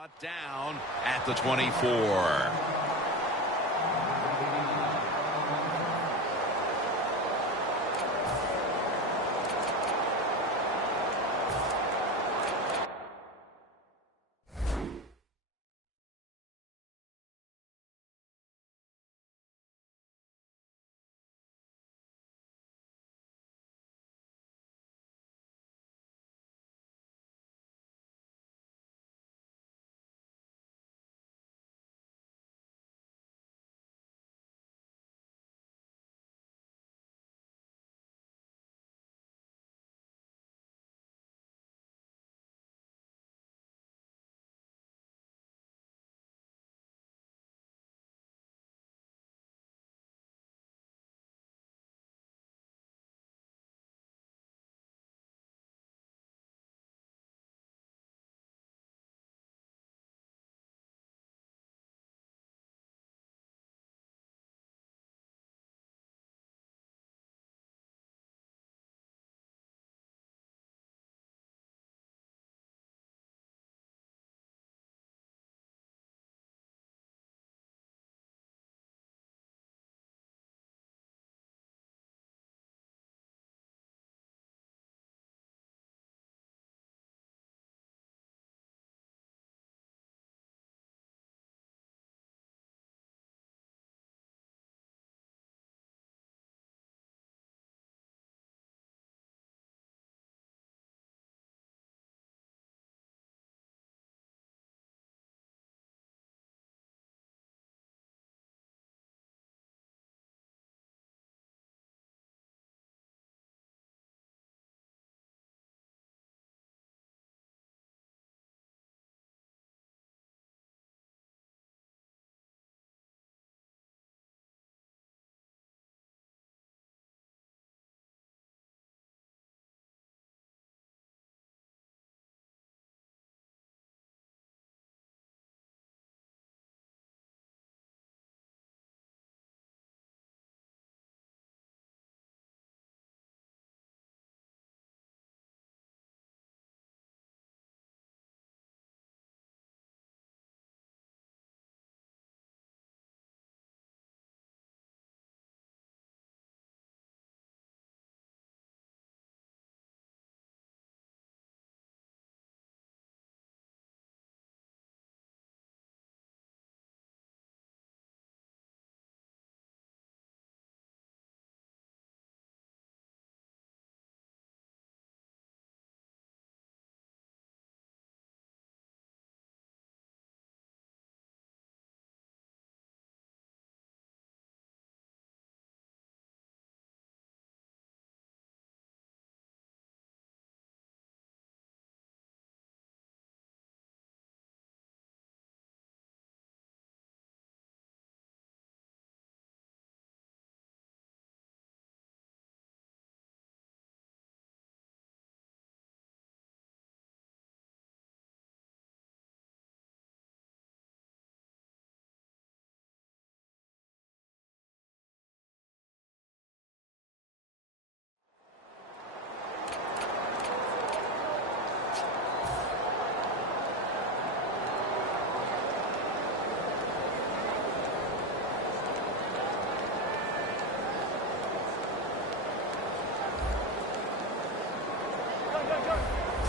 Brought down at the 24.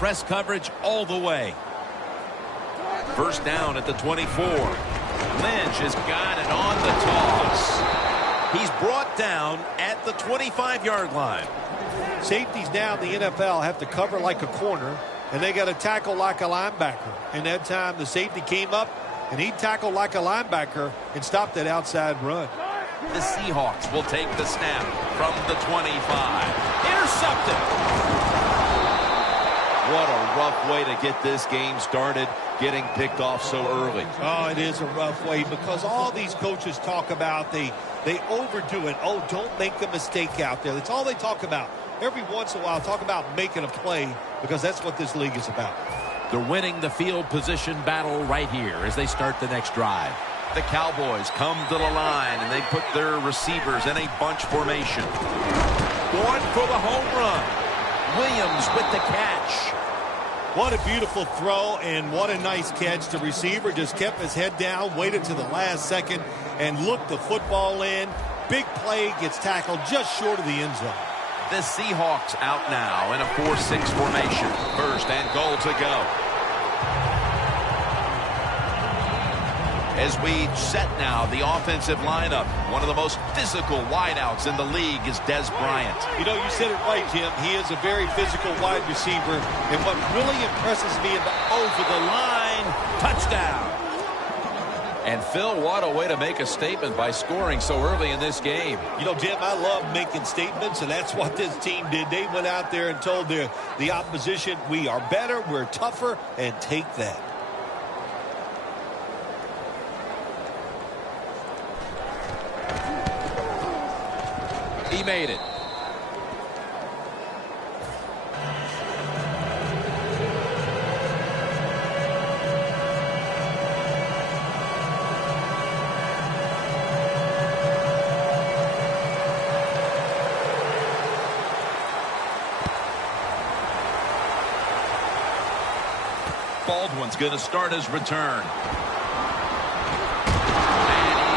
Press coverage all the way. First down at the 24. Lynch has got it on the toss. He's brought down at the 25-yard line. Safeties now in the NFL have to cover like a corner, and they got to tackle like a linebacker. And that time the safety came up, and he tackled like a linebacker and stopped that outside run. The Seahawks will take the snap from the 25. Intercepted. What a rough way to get this game started, getting picked off so early. Oh, it is a rough way because all these coaches talk about, they overdo it. Oh, don't make a mistake out there. That's all they talk about. Every once in a while, talk about making a play because that's what this league is about. They're winning the field position battle right here as they start the next drive. The Cowboys come to the line, and they put their receivers in a bunch formation. Going for the home run. Williams with the catch. What a beautiful throw, and what a nice catch. The receiver just kept his head down, waited to the last second, and looked the football in. Big play, gets tackled just short of the end zone. The Seahawks out now in a 4-6 formation. First and goal to go. As we set now the offensive lineup, one of the most physical wideouts in the league is Des Bryant. You know, you said it right, Jim. He is a very physical wide receiver. And what really impresses me about over the line, touchdown. And Phil, what a way to make a statement by scoring so early in this game. You know, Jim, I love making statements, and that's what this team did. They went out there and told the opposition, we are better, we're tougher, and take that. He made it. Baldwin's going to start his return. And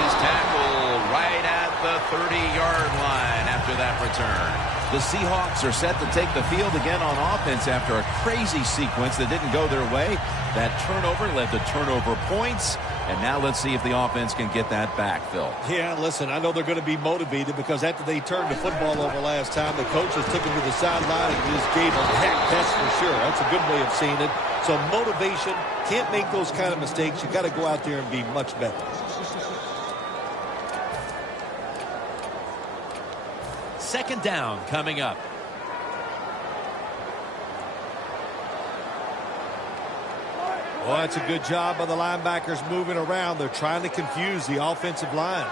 he's tackled right at the 30-yard line after that return. The Seahawks are set to take the field again on offense after a crazy sequence that didn't go their way. That turnover led to turnover points. And now let's see if the offense can get that back, Phil. Yeah, listen, I know they're going to be motivated because after they turned the football over last time, the coaches took them to the sideline and just gave them heck, that's for sure. That's a good way of seeing it. So motivation, can't make those kind of mistakes. You got to go out there and be much better. Second down coming up. Well, that's a good job by the linebackers moving around. They're trying to confuse the offensive line.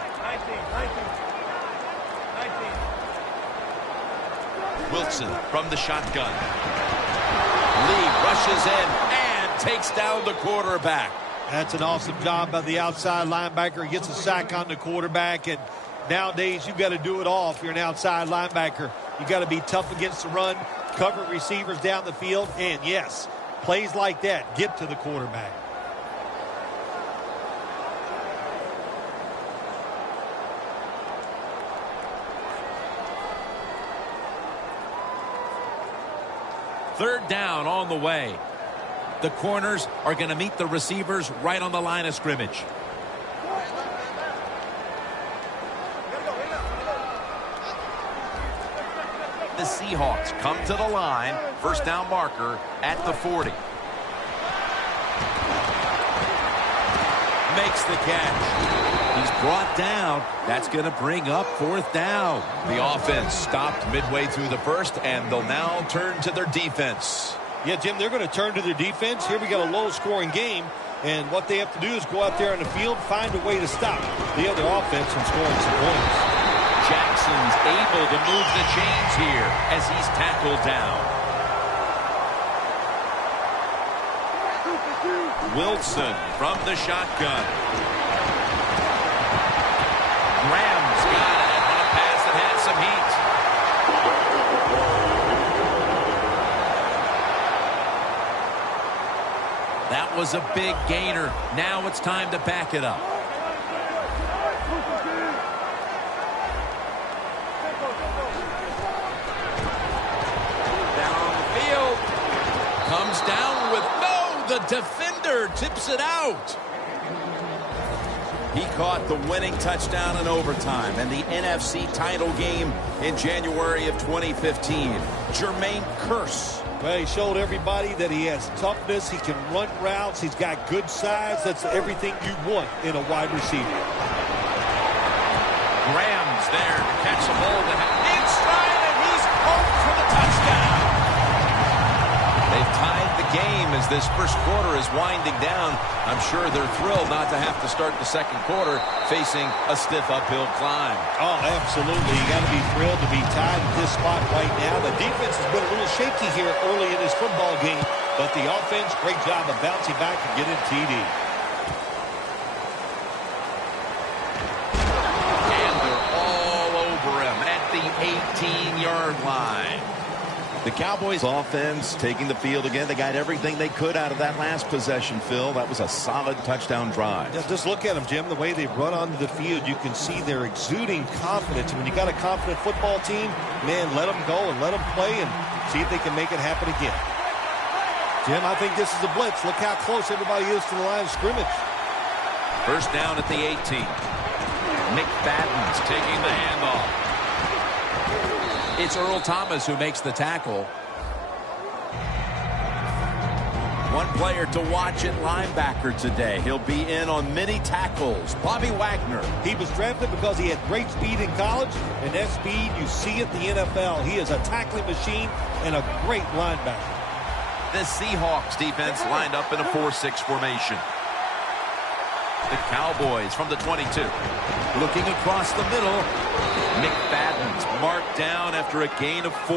19. Wilson from the shotgun. Lee rushes in and takes down the quarterback. That's an awesome job by the outside linebacker. He gets a sack on the quarterback, and nowadays you've got to do it all if you're an outside linebacker. You've got to be tough against the run, cover receivers down the field, and yes, plays like that get to the quarterback. Third down on the way. The corners are going to meet the receivers right on the line of scrimmage. The Seahawks come to the line. First down marker at the 40. Makes the catch. He's brought down. That's going to bring up fourth down. The offense stopped midway through the first, and they'll now turn to their defense. Yeah, Jim, they're going to turn to their defense. Here we got a low-scoring game, and what they have to do is go out there on the field, find a way to stop the other offense from scoring some points. Jackson's able to move the chains here as he's tackled down. Wilson from the shotgun. Graham's got it on a pass that had some heat. That was a big gainer. Now it's time to back it up. Downfield. Comes down with the defender tips it out. He caught the winning touchdown in overtime and the NFC title game in January of 2015. Jermaine Kearse. Well, he showed everybody that he has toughness. He can run routes. He's got good size. That's everything you want in a wide receiver. Graham's there to catch the ball in stride, and he's home for the touchdown. They've tied the game as this first quarter is winding down. I'm sure they're thrilled not to have to start the second quarter facing a stiff uphill climb. Oh, absolutely. You got to be thrilled to be tied at this spot right now. The defense has been a little shaky here early in this football game, but the offense, great job of bouncing back and getting TD. And they're all over him at the 18-yard line. The Cowboys offense taking the field again. They got everything they could out of that last possession, Phil. That was a solid touchdown drive. Yeah, just look at them, Jim. The way they run onto the field, you can see they're exuding confidence. When you got a confident football team, man, let them go and let them play and see if they can make it happen again. Jim, I think this is a blitz. Look how close everybody is to the line of scrimmage. First down at the 18. McFadden's taking the handoff. It's Earl Thomas who makes the tackle. One player to watch at linebacker today. He'll be in on many tackles. Bobby Wagner. He was drafted because he had great speed in college, and that speed you see at the NFL. He is a tackling machine and a great linebacker. The Seahawks defense lined up in a 4-6 formation. The Cowboys from the 22. Looking across the middle. McFadden's marked down after a gain of 4.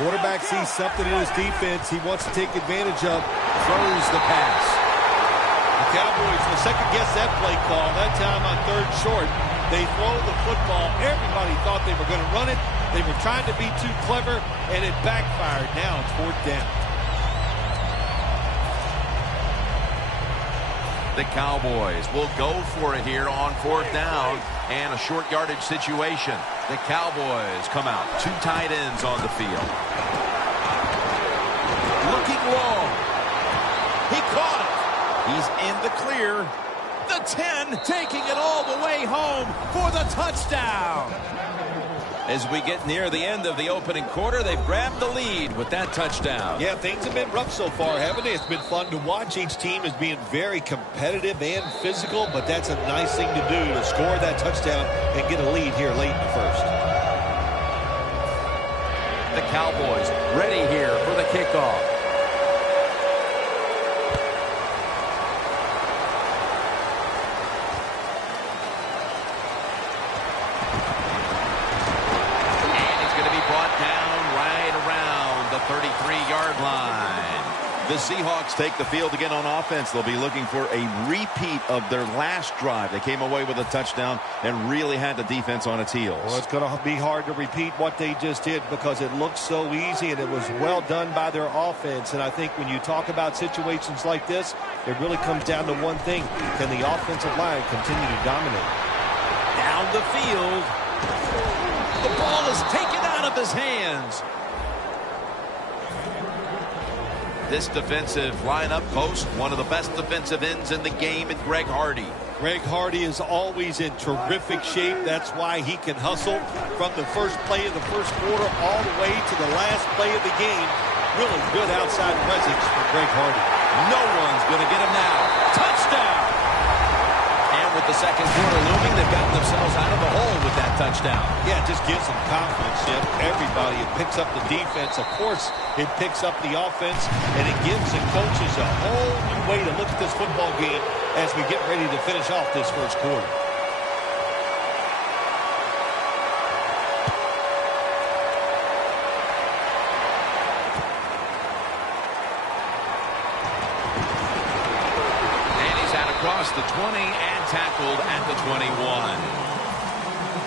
Quarterback sees something in his defense he wants to take advantage of. Throws the pass. The Cowboys will second-guess that play call. That time on 3rd short, they throw the football. Everybody thought they were going to run it. They were trying to be too clever, and it backfired. Now it's 4th down. The Cowboys will go for it here on 4th down and a short yardage situation. The Cowboys come out. 2 tight ends on the field. Looking long. He caught it. He's in the clear. The 10 taking it all the way home for the touchdown. As we get near the end of the opening quarter, they've grabbed the lead with that touchdown. Yeah, things have been rough so far, haven't they? It's been fun to watch. Each team is being very competitive and physical, but that's a nice thing to do, to score that touchdown and get a lead here late in the first. The Cowboys ready here for the kickoff. The Seahawks take the field again on offense. They'll be looking for a repeat of their last drive. They came away with a touchdown and really had the defense on its heels. Well, it's going to be hard to repeat what they just did because it looked so easy and it was well done by their offense. And I think when you talk about situations like this, it really comes down to one thing. Can the offensive line continue to dominate? Down the field. The ball is taken out of his hands. This defensive lineup boasts one of the best defensive ends in the game in Greg Hardy. Greg Hardy is always in terrific shape. That's why he can hustle from the first play of the first quarter all the way to the last play of the game. Really good outside presence for Greg Hardy. No one's going to get him now. Touchdown! And with the second quarter looming, they've gotten themselves out of the hole with that touchdown. Yeah, it just gives them confidence, Jim. Everybody, it picks up the defense. Of course, it picks up the offense, and it gives the coaches a whole new way to look at this football game as we get ready to finish off this first quarter. Across the 20 and tackled at the 21.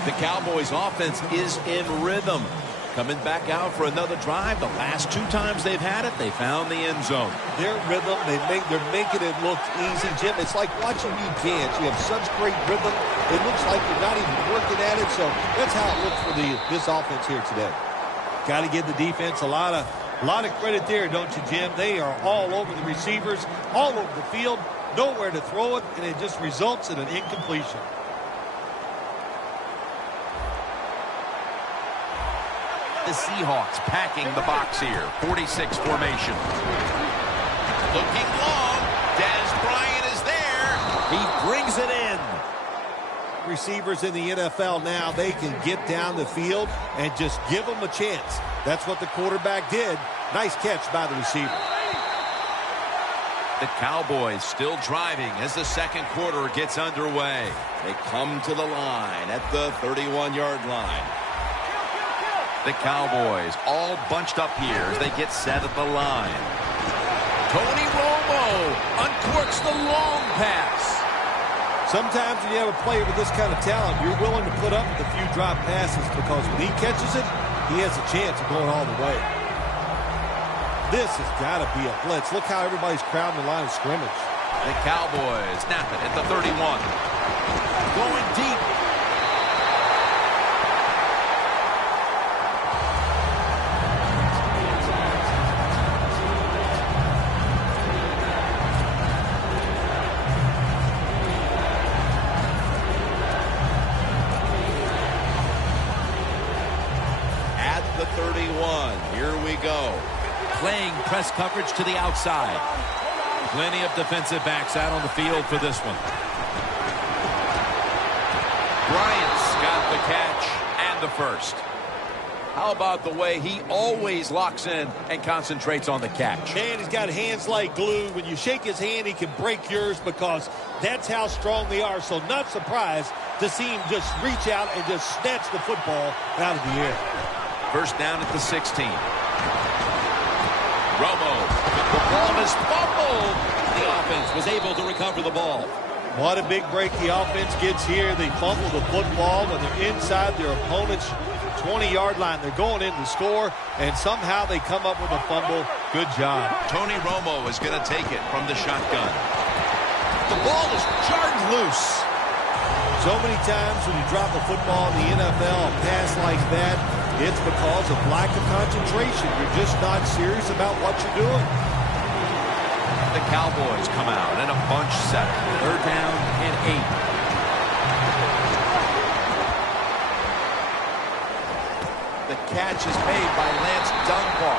The Cowboys offense is in rhythm. Coming back out for another drive. The last 2 times they've had it, they found the end zone. Their rhythm, they're making it look easy, Jim. It's like watching you dance. You have such great rhythm. It looks like you're not even working at it. So that's how it looks for this offense here today. Got to give the defense a lot of credit there, don't you, Jim? They are all over the receivers, all over the field. Nowhere to throw it, and it just results in an incompletion. The Seahawks packing the box here. 46 formation. Looking long. Dez Bryant is there. He brings it in. Receivers in the NFL now, they can get down the field and just give them a chance. That's what the quarterback did. Nice catch by the receiver. The Cowboys still driving as the second quarter gets underway. They come to the line at the 31-yard line. The Cowboys all bunched up here as they get set at the line. Tony Romo uncorks the long pass. Sometimes when you have a player with this kind of talent, you're willing to put up with a few drop passes because when he catches it, he has a chance of going all the way. This has got to be a blitz. Look how everybody's crowding the line of scrimmage. The Cowboys snap it at the 31. Going deep. At the 31. Here we go. Playing press coverage to the outside. Plenty of defensive backs out on the field for this one. Bryant's got the catch and the first. How about the way he always locks in and concentrates on the catch? Man, he's got hands like glue. When you shake his hand, he can break yours because that's how strong they are. So not surprised to see him just reach out and just snatch the football out of the air. First down at the 16. Romo, the ball is fumbled. The offense was able to recover the ball. What a big break the offense gets here. They fumble the football when they're inside their opponent's 20-yard line. They're going in to score, and somehow they come up with a fumble. Good job. Tony Romo is going to take it from the shotgun. The ball is jarred loose. So many times when you drop a football in the NFL, a pass like that, it's because of lack of concentration. You're just not serious about what you're doing. The Cowboys come out in a bunch set. Third down and 8. The catch is made by Lance Dunbar.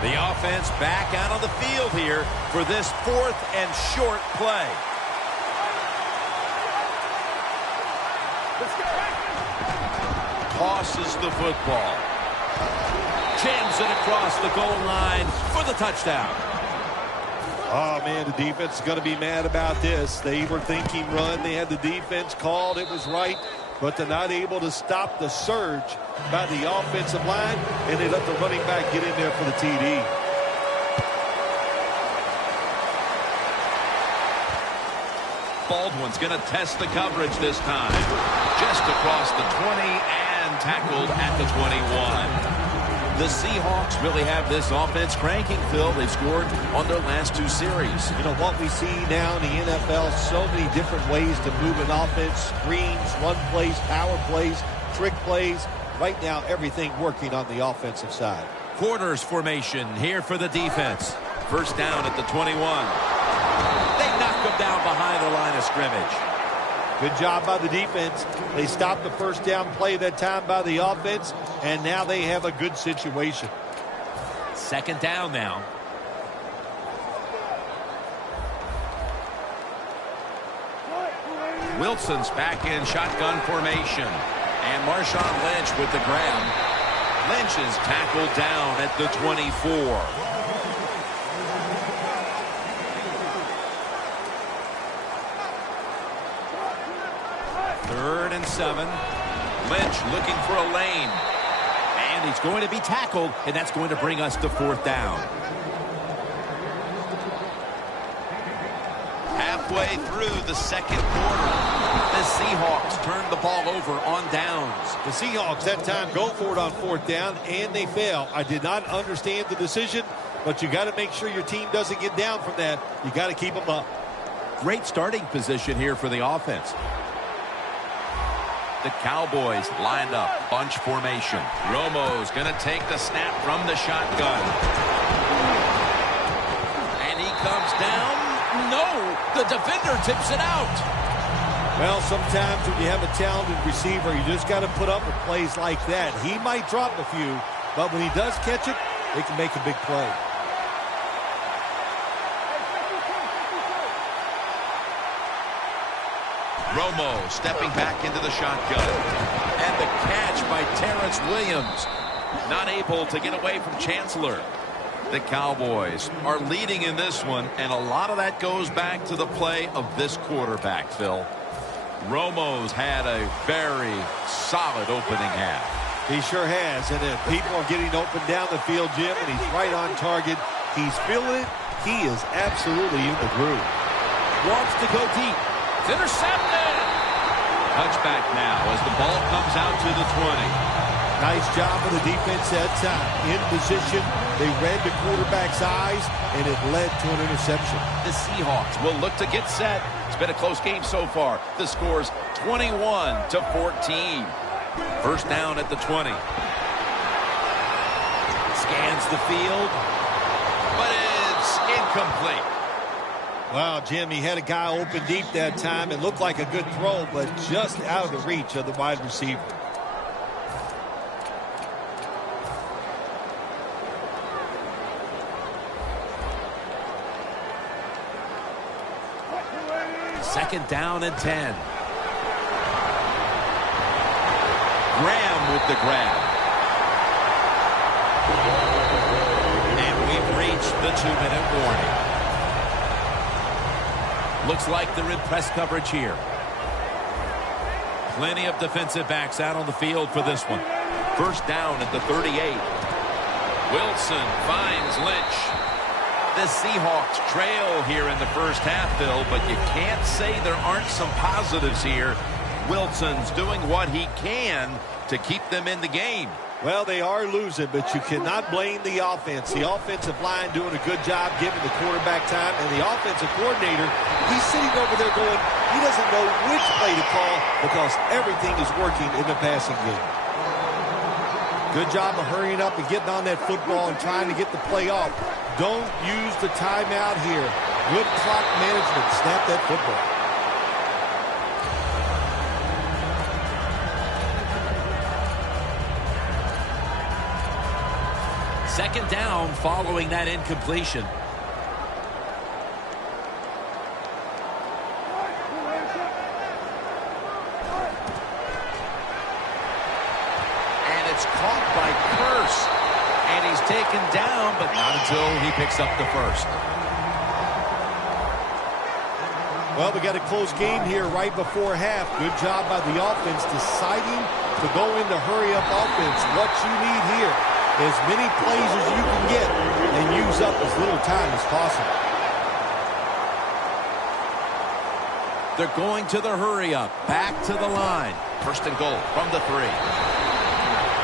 The offense back out on the field here for this 4th and short play. Tosses the football. Jams it across the goal line for the touchdown. Oh, man, the defense is going to be mad about this. They were thinking run. They had the defense called. It was right. But they're not able to stop the surge by the offensive line, and they let the running back get in there for the TD. Baldwin's going to test the coverage this time. Just across the 20 and tackled at the 21. The Seahawks really have this offense cranking, Phil. They've scored on their last 2 series. You know, what we see now in the NFL, so many different ways to move an offense. Screens, run plays, power plays, trick plays. Right now, everything working on the offensive side. Quarters formation here for the defense. First down at the 21. They knock them down behind the line of scrimmage. Good job by the defense. They stopped the first down play that time by the offense, and now they have a good situation. Second down now. Wilson's back in shotgun formation. And Marshawn Lynch with the grab. Lynch is tackled down at the 24. Third and 7. Lynch looking for a lane. And he's going to be tackled, and that's going to bring us to 4th down. Halfway through the second quarter, the Seahawks turn the ball over on downs. The Seahawks that time go for it on 4th down, and they fail. I did not understand the decision, but you got to make sure your team doesn't get down from that. You got to keep them up. Great starting position here for the offense. The Cowboys lined up, bunch formation. Romo's going to take the snap from the shotgun. And he comes down. No, the defender tips it out. Well, sometimes when you have a talented receiver, you just got to put up with plays like that. He might drop a few, but when he does catch it, they can make a big play. Romo stepping back into the shotgun. And the catch by Terrence Williams. Not able to get away from Chancellor. The Cowboys are leading in this one, and a lot of that goes back to the play of this quarterback, Phil. Romo's had a very solid opening half. He sure has. And then people are getting open down the field, Jim, and he's right on target. He's feeling it. He is absolutely in the groove. Wants to go deep. It's intercepted. Touchback now as the ball comes out to the 20. Nice job of the defense that time. In position, they read the quarterback's eyes, and it led to an interception. The Seahawks will look to get set. It's been a close game so far. The score's 21-14. First down at the 20. Scans the field, but it's incomplete. Wow, Jim, he had a guy open deep that time. It looked like a good throw, but just out of the reach of the wide receiver. Second down and 10. Graham with the grab. And we've reached the 2-minute warning. Looks like they're in press coverage here. Plenty of defensive backs out on the field for this one. First down at the 38. Wilson finds Lynch. The Seahawks trail here in the first half, Bill, but you can't say there aren't some positives here. Wilson's doing what he can to keep them in the game. Well, they are losing, but you cannot blame the offense. The offensive line doing a good job giving the quarterback time, and the offensive coordinator, he's sitting over there going, he doesn't know which play to call because everything is working in the passing game. Good job of hurrying up and getting on that football and trying to get the play off. Don't use the timeout here. Good clock management. Snap that football. Second down following that incompletion. And it's caught by Curse. And he's taken down, but not until he picks up the first. Well, we got a close game here right before half. Good job by the offense deciding to go into hurry-up offense. What you need here, as many plays as you can get and use up as little time as possible. They're going to the hurry-up. Back to the line. First and goal from the 3.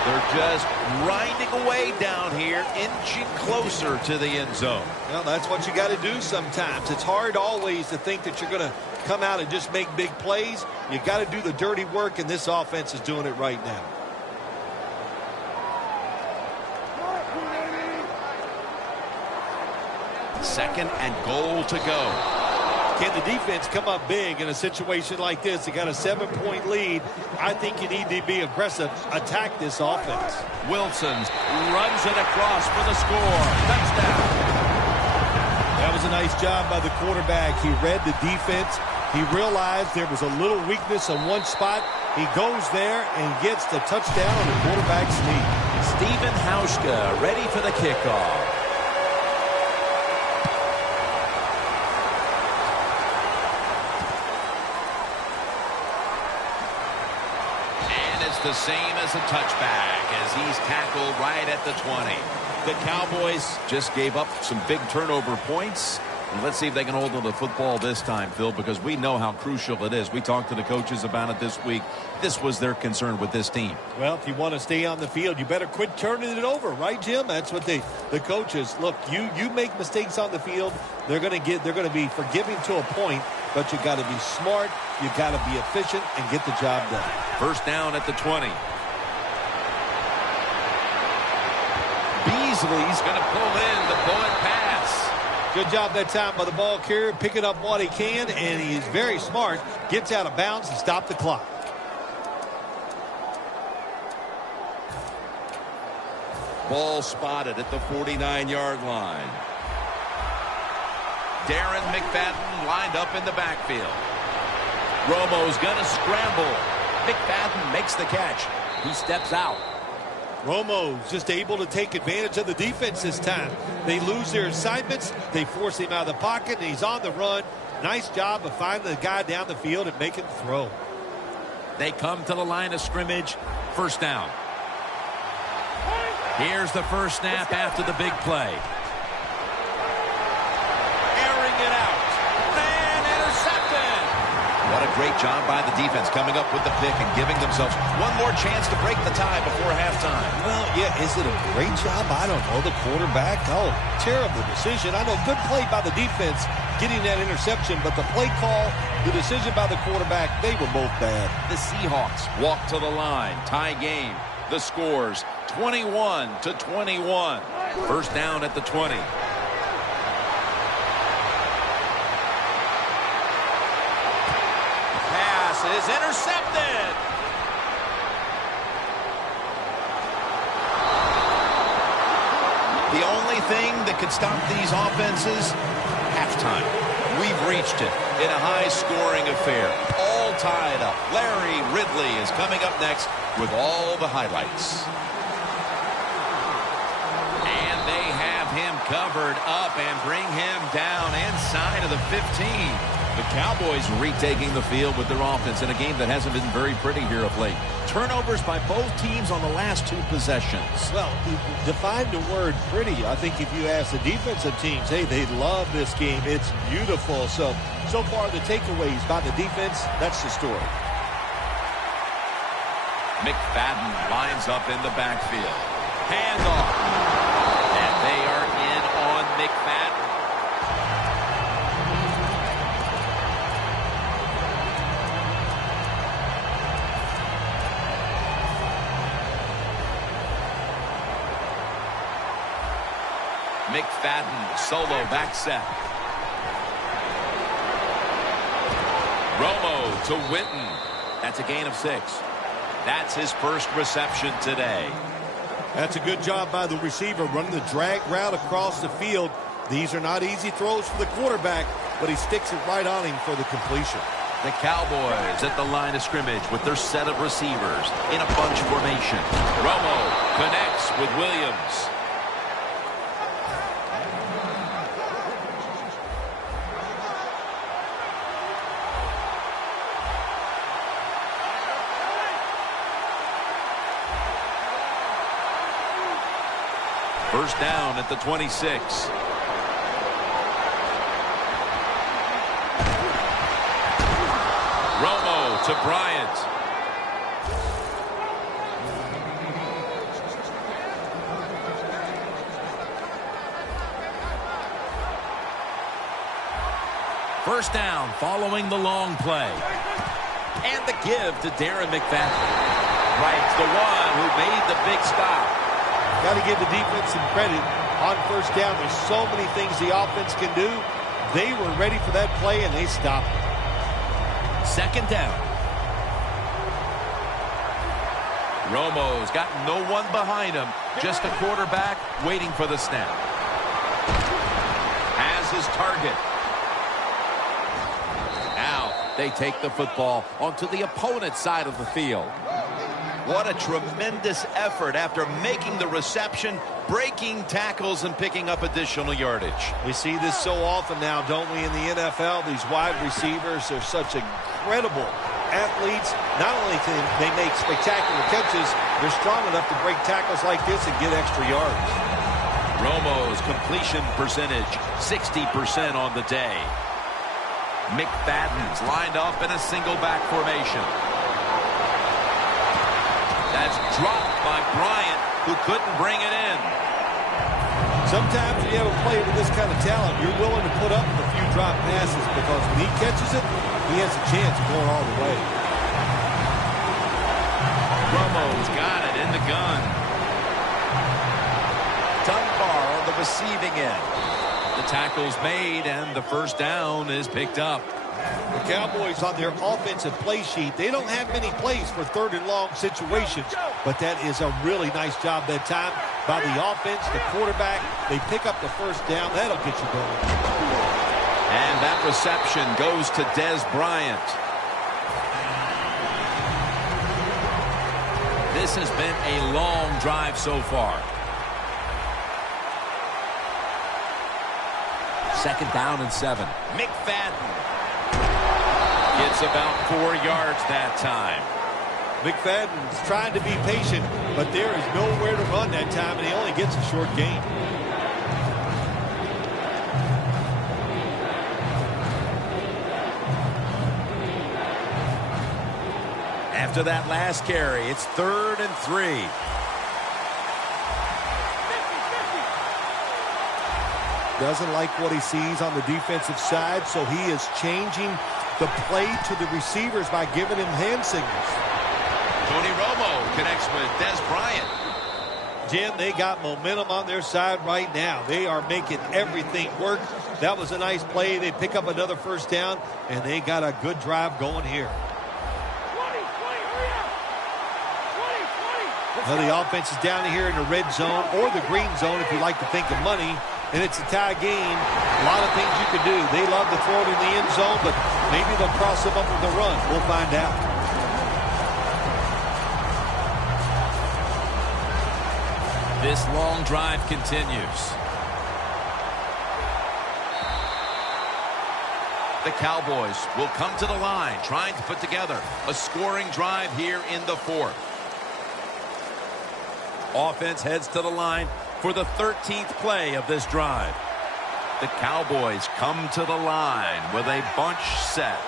They're just grinding away down here, inching closer to the end zone. Well, that's what you got to do sometimes. It's hard always to think that you're going to come out and just make big plays. You got to do the dirty work, and this offense is doing it right now. Second and goal to go. Can the defense come up big in a situation like this? They got a 7-point lead. I think you need to be aggressive. Attack this offense. Wilson runs it across for the score. Touchdown. That was a nice job by the quarterback. He read the defense. He realized there was a little weakness on one spot. He goes there and gets the touchdown on the quarterback's knee. Stephen Hauschka ready for the kickoff. The same as a touchback as he's tackled right at the 20. The Cowboys just gave up some big turnover points. And let's see if they can hold on to the football this time, Phil, because we know how crucial it is. We talked to the coaches about it this week. This was their concern with this team. Well, if you want to stay on the field, you better quit turning it over, right, Jim? That's what the coaches look. You make mistakes on the field, they're going to be forgiving to a point, but you got to be smart, you got to be efficient, and get the job done. First down at the 20. Beasley's going to pull in the bullet pass. Good job that time by the ball carrier, picking up what he can, and he's very smart. Gets out of bounds and stop the clock. Ball spotted at the 49-yard line. Darren McFadden lined up in the backfield. Romo's going to scramble. McFadden makes the catch. He steps out. Romo's just able to take advantage of the defense this time. They lose their assignments. They force him out of the pocket, and he's on the run. Nice job of finding the guy down the field and making the throw. They come to the line of scrimmage. First down. Here's the first snap after the big play. Airing it out. And intercepted. What a great job by the defense coming up with the pick and giving themselves one more chance to break the tie before halftime. Well, yeah, is it a great job? I don't know. The quarterback, terrible decision. I know, good play by the defense getting that interception, but the play call, the decision by the quarterback, they were both bad. The Seahawks walk to the line. Tie game. The scores 21-21. First down at the 20. Pass is intercepted. The only thing that could stop these offenses, halftime. We've reached it in a high-scoring affair. All tied up. Larry Ridley is coming up next with all the highlights. And they have him covered up and bring him down inside of the 15. The Cowboys retaking the field with their offense in a game that hasn't been very pretty here of late. Turnovers by both teams on the last two possessions. Well, define the word pretty. I think if you ask the defensive teams, hey, they love this game. It's beautiful. So far the takeaways by the defense, that's the story. McFadden lines up in the backfield. Handoff. And they are in on McFadden. McFadden, solo back set. Romo to Witten. That's a gain of 6. That's his first reception today. That's a good job by the receiver, running the drag route across the field. These are not easy throws for the quarterback, but he sticks it right on him for the completion. The Cowboys at the line of scrimmage with their set of receivers in a bunch formation. Romo connects with Williams. First down at the 26. Romo to Bryant. First down following the long play. And the give to Darren McFadden. Right, the one who made the big stop. Got to give the defense some credit. On first down, there's so many things the offense can do. They were ready for that play, and they stopped it. Second down. Romo's got no one behind him. Just a quarterback waiting for the snap. Has his target. Now they take the football onto the opponent's side of the field. What a tremendous effort after making the reception, breaking tackles, and picking up additional yardage. We see this so often now, don't we, in the NFL? These wide receivers are such incredible athletes. Not only can they make spectacular catches, they're strong enough to break tackles like this and get extra yards. Romo's completion percentage, 60% on the day. McFadden's lined up in a single back formation. That's dropped by Bryant, who couldn't bring it in. Sometimes when you have a player with this kind of talent, you're willing to put up a few drop passes because when he catches it, he has a chance of going all the way. Romo's got it in the gun. Dunbar on the receiving end. The tackle's made, and the first down is picked up. The Cowboys on their offensive play sheet, they don't have many plays for third and long situations, but that is a really nice job that time by the offense, the quarterback. They pick up the first down. That'll get you going. And that reception goes to Dez Bryant. This has been a long drive so far. Second down and 7. McFadden. Gets about 4 yards that time. McFadden's trying to be patient, but there is nowhere to run that time, and he only gets a short gain. After that last carry, it's 3rd and 3. Doesn't like what he sees on the defensive side, so he is changing the play to the receivers by giving him hand signals. Tony Romo connects with Des Bryant. Jim, they got momentum on their side right now. They are making everything work. That was a nice play. They pick up another first down, and they got a good drive going here. Well, the offense is down here in the red zone or the green zone if you like to think of money. And it's a tie game. A lot of things you can do. They love to throw it in the end zone, but maybe they'll cross them up with a run. We'll find out. This long drive continues. The Cowboys will come to the line, trying to put together a scoring drive here in the 4th. Offense heads to the line for the 13th play of this drive. The Cowboys come to the line with a bunch set.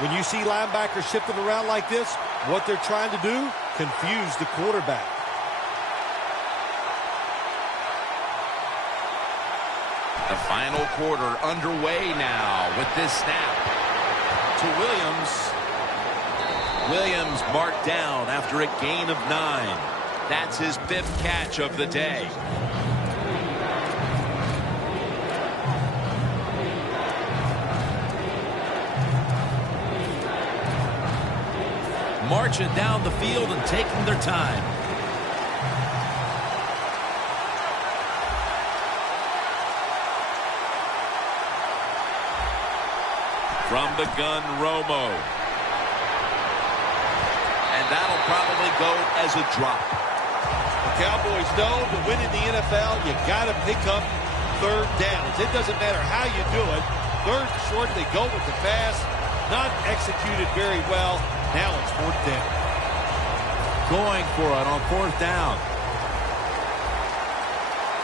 When you see linebackers shifting around like this, what they're trying to do, confuse the quarterback. The final quarter underway now with this snap to Williams. Williams marked down after a gain of 9. That's his 5th catch of the day. Marching down the field and taking their time. From the gun, Romo. And that'll probably go as a drop. The Cowboys know to win in the NFL, you got to pick up 3rd downs. It doesn't matter how you do it. 3rd and short, they go with the pass. Not executed very well. Now it's 4th down. Going for it on 4th down.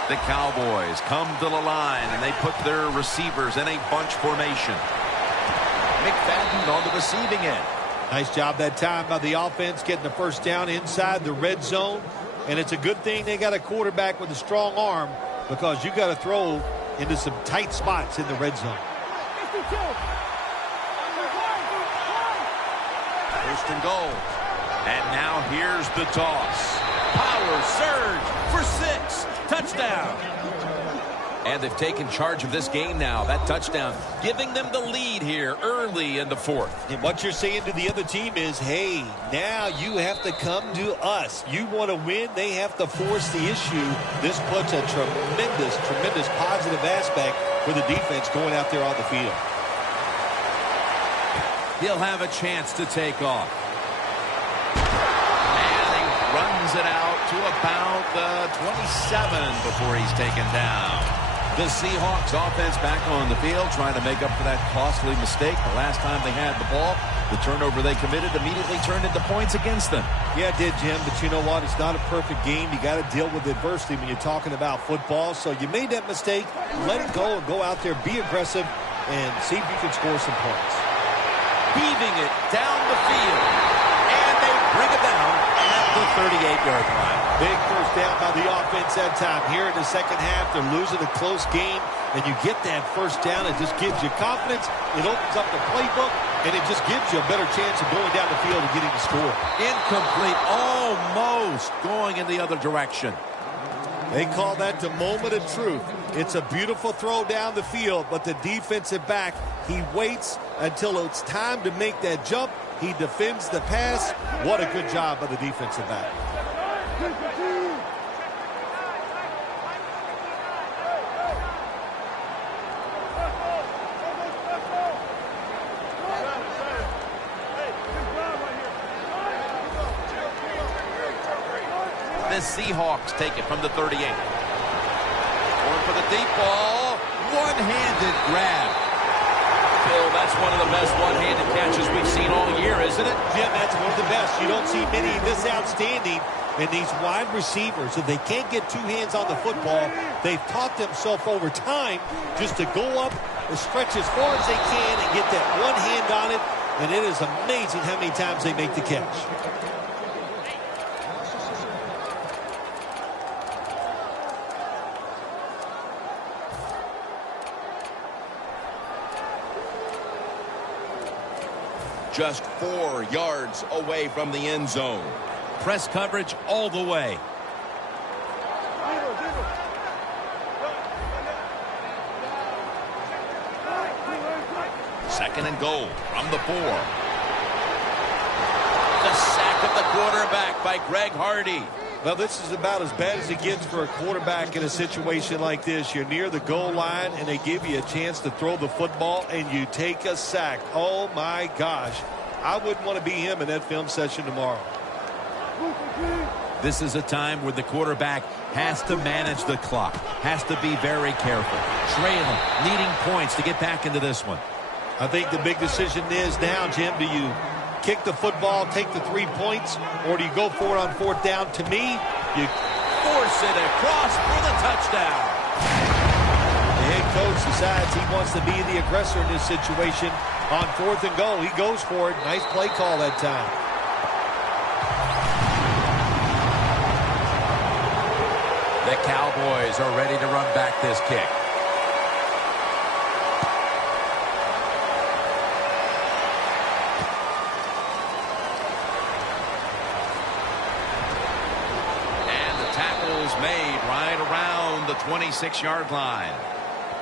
The Cowboys come to the line, and they put their receivers in a bunch formation. McFadden on the receiving end. Nice job that time by the offense getting the first down inside the red zone. And it's a good thing they got a quarterback with a strong arm because you got to throw into some tight spots in the red zone. 1st and goal. And now here's the toss. Power surge for 6. Touchdown. And they've taken charge of this game now. That touchdown giving them the lead here early in the 4th. And what you're saying to the other team is, hey, now you have to come to us. You want to win, they have to force the issue. This puts a tremendous positive aspect for the defense going out there on the field. He'll have a chance to take off. And he runs it out to about the 27 before he's taken down. The Seahawks offense back on the field trying to make up for that costly mistake. The last time they had the ball, the turnover they committed immediately turned into points against them. Yeah, it did, Jim, but you know what? It's not a perfect game. You got to deal with adversity when you're talking about football. So you made that mistake. Let it go and go out there, be aggressive, and see if you can score some points. Heaving it down the field. And they bring it down at the 38-yard line. Big first down by the offense that time. Here in the second half, they're losing a close game, and you get that first down. It just gives you confidence. It opens up the playbook, and it just gives you a better chance of going down the field and getting the score. Incomplete, almost going in the other direction. They call that the moment of truth. It's a beautiful throw down the field, but the defensive back, he waits until it's time to make that jump. He defends the pass. What a good job by the defensive back. The Seahawks take it from the 38. Going for the deep ball. One-handed grab. Fill one of the best one-handed catches we've seen all year, isn't it? Jim, that's one of the best. You don't see many this outstanding. And these wide receivers, if they can't get two hands on the football, they've taught themselves over time just to go up and stretch as far as they can and get that one hand on it. And it is amazing how many times they make the catch. Just 4 yards away from the end zone. Press coverage all the way. Second and goal from the 4. The sack of the quarterback by Greg Hardy. Well, this is about as bad as it gets for a quarterback in a situation like this. You're near the goal line, and they give you a chance to throw the football, and you take a sack. Oh, my gosh. I wouldn't want to be him in that film session tomorrow. This is a time where the quarterback has to manage the clock, has to be very careful. Trailing, needing points to get back into this one. I think the big decision is now, Jim, do you kick the football, take the 3 points, or do you go for it on fourth down? To me, you force it across for the touchdown. The head coach decides he wants to be the aggressor in this situation. On fourth and goal, he goes for it. Nice play call that time. The Cowboys are ready to run back this kick. Made right around the 26-yard line.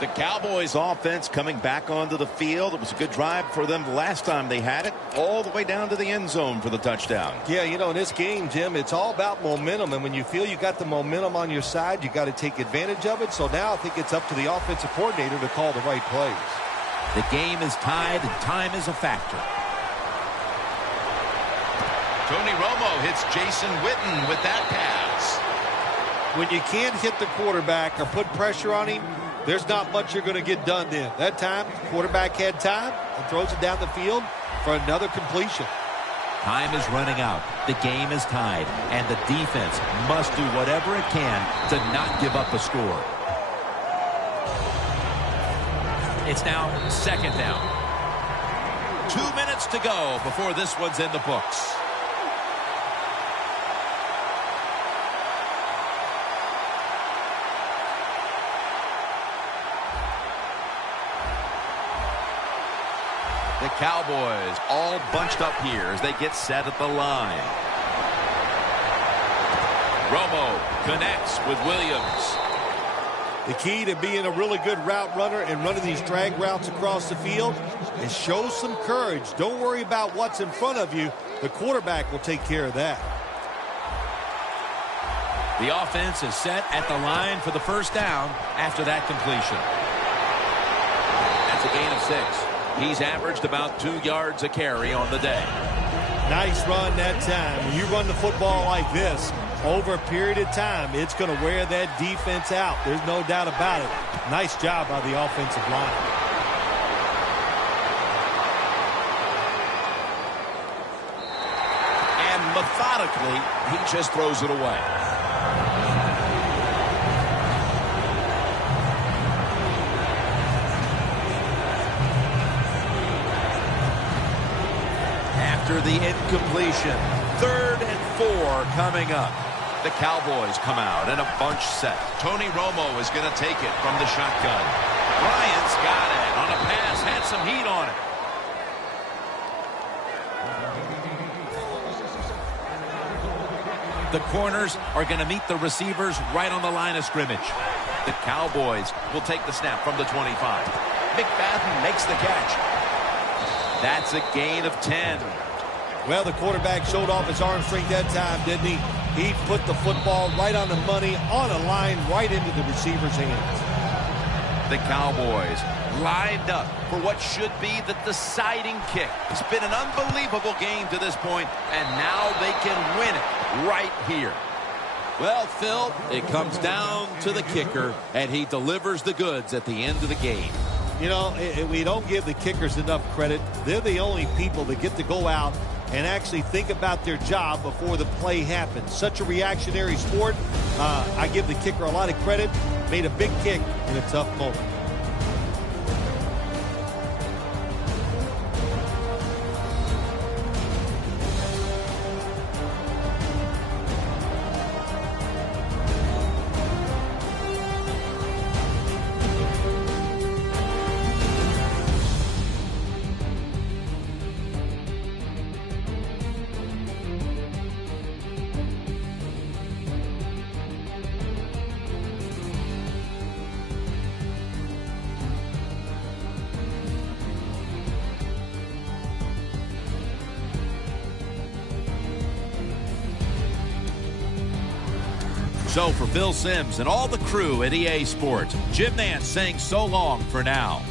The Cowboys offense coming back onto the field. It was a good drive for them the last time they had it, all the way down to the end zone for the touchdown. Yeah, you know, in this game, Jim, it's all about momentum. And when you feel you got the momentum on your side, you got to take advantage of it. So now I think it's up to the offensive coordinator to call the right plays. The game is tied and time is a factor. Tony Romo hits Jason Witten with that pass. When you can't hit the quarterback or put pressure on him, there's not much you're going to get done then. That time, quarterback had time and throws it down the field for another completion. Time is running out. The game is tied, and the defense must do whatever it can to not give up a score. It's now second down. 2 minutes to go before this one's in the books. The Cowboys all bunched up here as they get set at the line. Romo connects with Williams. The key to being a really good route runner and running these drag routes across the field is show some courage. Don't worry about what's in front of you. The quarterback will take care of that. The offense is set at the line for the first down after that completion. That's a gain of 6. He's averaged about 2 yards a carry on the day. Nice run that time. When you run the football like this, over a period of time, it's going to wear that defense out. There's no doubt about it. Nice job by the offensive line. And methodically, he just throws it away. After the incompletion, 3rd and 4 coming up. The Cowboys come out in a bunch set. Tony Romo is going to take it from the shotgun. Bryant's got it on a pass, had some heat on it. The corners are going to meet the receivers right on the line of scrimmage. The Cowboys will take the snap from the 25. McFadden makes the catch. That's a gain of 10. Well, the quarterback showed off his arm strength that time, didn't he? He put the football right on the money, on a line, right into the receiver's hands. The Cowboys lined up for what should be the deciding kick. It's been an unbelievable game to this point, and now they can win it right here. Well, Phil, it comes down to the kicker, and he delivers the goods at the end of the game. You know, we don't give the kickers enough credit. They're the only people that get to go out and actually think about their job before the play happens. Such a reactionary sport. I give the kicker a lot of credit. Made a big kick in a tough moment. So for Phil Simms and all the crew at EA Sports, Jim Nance saying so long for now.